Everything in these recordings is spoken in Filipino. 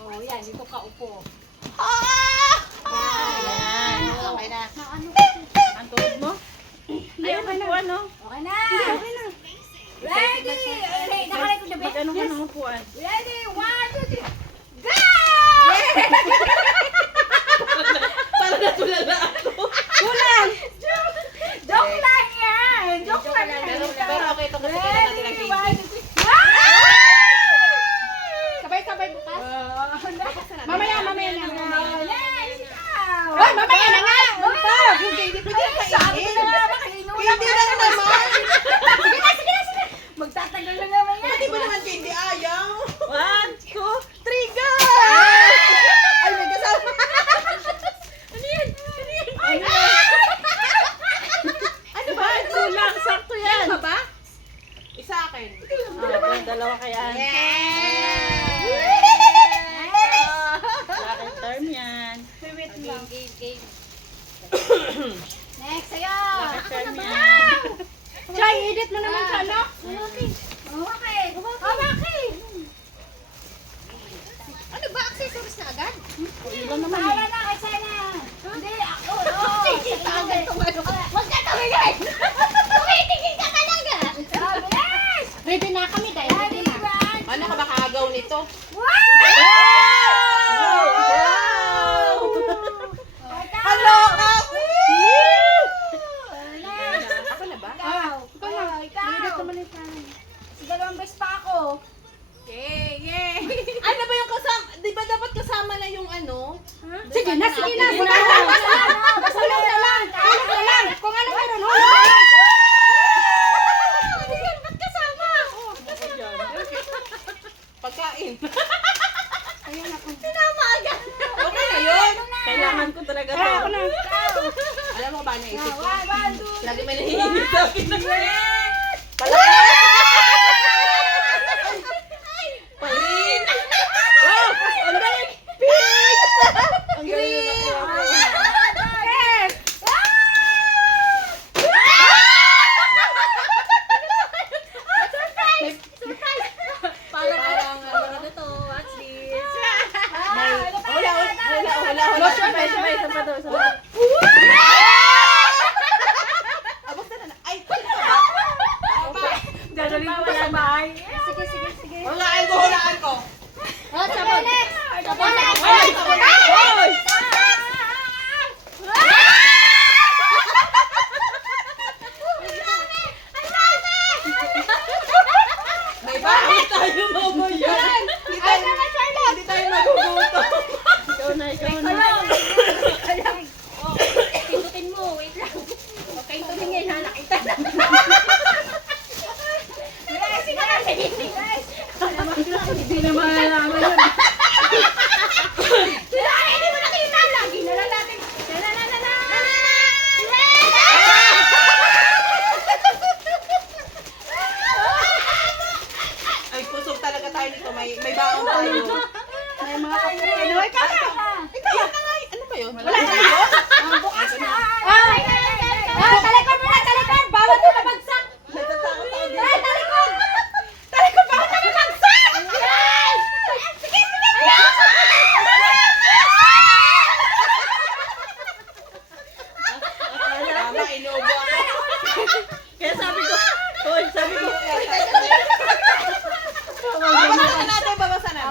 Oh, yan. Dito ka upo. Ayan. Okay na. Ang tulog mo? Ayun, ano, ano? Okay na. Okay na. Ready! Nakalay ko na ba? Mag-ano ka ng upuan? Ready? 1, 2, 3. Go! Para natulala ako. Kulang! Joke lang yan! Joke lang yan! Pero okay ito kasi kailan natin ang baby. Sabay-sabay bukas? Mamaya na. Hoy, mamaya na nga! Yung baby, pwede na Sabi kainin. ko na nga, makinulang Hindi na naman. Sige. Magtatagal na naman yan. Pwede ba naman hindi ayaw? 1, 2, 3, go! Ay, may kasama. Ano ba? Kulang, sakto yan. Ano ba? Isa akin. Okay, dalawa kaya. Aking term yan. Next, sa'yo! Aking term yan. Chay, edit mo naman sa ano? Bakit? Ano ba? Accessories na agad? Ilan naman Pahala eh. na, kay Sana. Hindi, ako. Agad itong ano. Huwag ka tumigil! Tumitigil ka talaga! Bilis! Ready na kami dahil. Ready, one, Ano ka ba kaagaw nito? Hello! Ako na ba? Ikaw! Sa dalawang beses pa ako. Yay! Ano ba yung kasama? Di ba dapat kasama na yung ano? Sige na. Basta lang na lang. Kung ano meron, ba't kasama? Pagkain. Sinama agad. Okay na yun. Kailangan ko talaga to. Alam mo ba naisip ko? 1, 2, Lagi may nahihinig sa akin. Palin! Wow! Ang galing! Pig! Ang galing yung nakuha ko. Parang ano to? What's this? Wala. Sabay, isa pa to. Basta na. Ay! Dadalhin ko pa sa bahay. Sige. Hulaan ko. Sabon. Hoy! May bakit tayo mabayan? Hindi tayo magugutom. Ikaw na. Pindutin mo, wait lang. Okay, tumingin ha, nakita na. Hindi na malalaman yun. Hindi mo nakita lagi. Nalalapin. Ay, kusog talaga tayo dito. May baon tayo. May mga kapatid. Hoy, ka na. Ikaw na nga. Ano ba yun? Wala na yun. Bukas na. Talikod mo na, talikod. Bawal mo mabagsak. Natatakot ako dito. Talikod. Talikod, bawal na mabagsak. Sige. Tama, inuubo ako. Kaya sabi ko, hoy, sabi ko, Babasan na.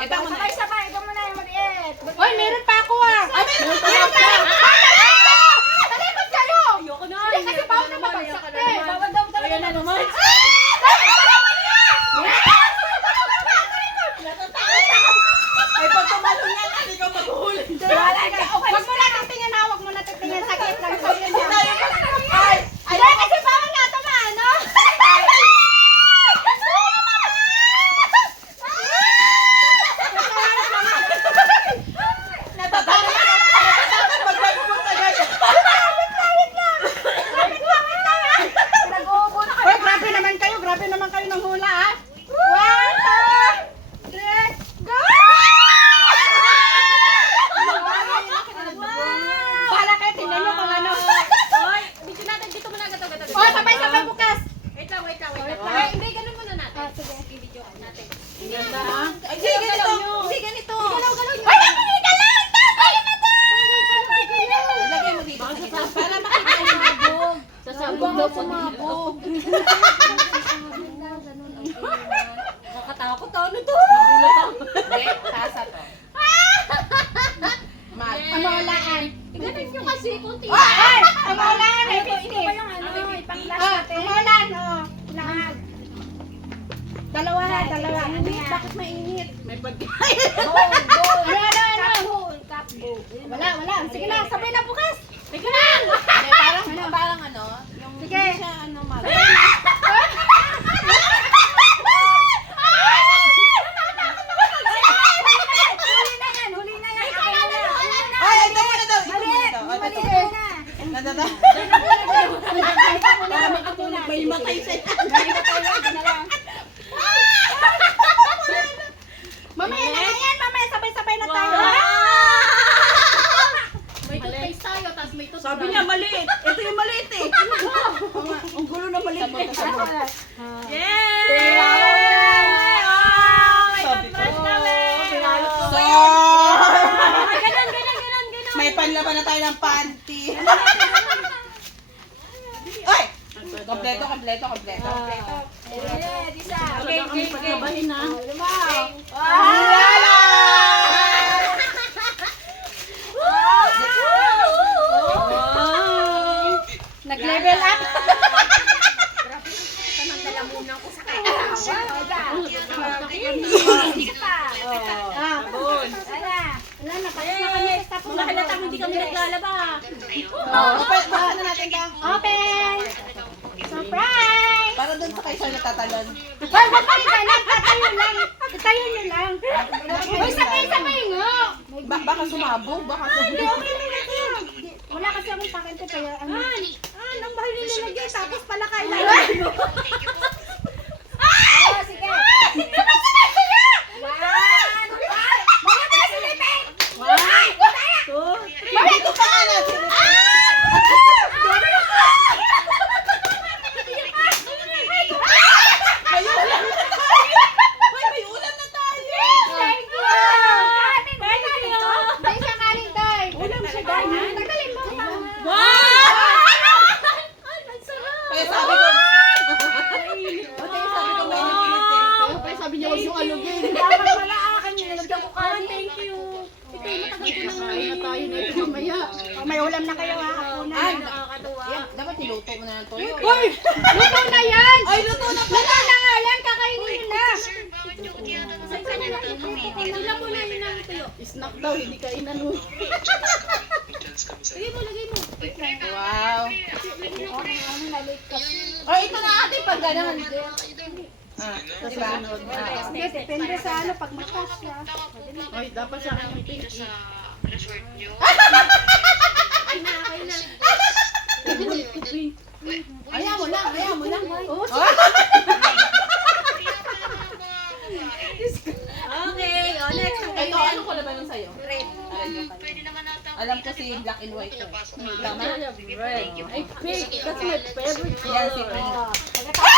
Ito mo na. Sabay, ikaw muna yung mag-iit. hoy, meron pa ako ah. Ay, meron pa. Talikod kayo. Ayoko na. Hindi kasi bawal na mabagsak eh. Bawal daw talaga. Ayan na naman. Ay, pag tumalon yan, hindi ka maghuhuli. Huwag mo natin tingnan, huwag mo natin tingnan. Sakit lang. Ay, Hindi, kasi bawal nga tamaan, no? natatakot Ano to? Nagulat ako. Hindi, tasa to. Mat. Amolaan. Ganun nyo kasi, kunti. Ay! Amolaan. Ay, Ito pa yung ano, ipang-last natin. Amolaan. Lahag. Dalawa. Bakit mainit? May pagkain. Wala. Sige na, sabay na bukas. Teka lang! Hindi, parang ano, yung Sige. hindi siya ano, mat. Huli na yan. Ay, ito muna daw. Ito muna daw. Ito muna. Nadada. May matay sa Mamaya na yan. Mamaya sabay-sabay na tayo. May toothpaste tayo, tapos may toothbrush. Sabi niya maliit. Ito yung maliit eh. Ang gulo na maliit eh. Yay! Sabi ko. Pinalo ko. So, Ganon. may panlaban na tayo ng panty. Ay! Kompleto. Talagang kami paglabahin na. Wala! Nag-level up. Wala na, tapos na kami. Tapos na Mahalata hindi kami naglalaba. Buksan na natin ka. Open! Surprise! Para dun sa kayo natatalon. Hoy, wag kayo ganun. Tatayo lang. Tatayo nyo lang. Hoy, sabay-sabay nga. Baka sumabog. Hindi, okay na lang yan. Wala kasi akong pakente kaya ano. Ang bahal nila lagyan. Tapos pala kailangan. Sige. Sabay-sabay sila! Mga tayo silipin! Mami, ito pa nga natin. May ulam na tayo. Thank you! Kanin ito? May isang kanin tayo. Ulam siya tayo. Tagalin mo. Kaya sabi ko, Kaya sabi niya, huwag yung alugin. Dapat pala akin. Nilagyan ko kanin. Thank you. Ito yung matagal ko nang na tayo na ito mamaya. May ulam na kayo ha. Hapunan. ay, Nakakatuwa. dapat niluto mo na ng toyo. Hoy! Luto na yan! Ay, luto na Luto na nga yan! Kakainin nyo na! Sila mo na yun ang tuyo. Snack daw, hindi ka inano. Lagay mo. Wow. Oh, ito na ate pag gano'n. Diba? Hindi, depende sa ano, pag makas siya. Ay, dapat sa akin yung pink. Ayaw mo lang. Oo, Okay, next. Ito, ano ko naman yung sa'yo? Alam ko si black and white. Tama? Ay, pink. That's my favorite Yan si color. pink. Pagkatapos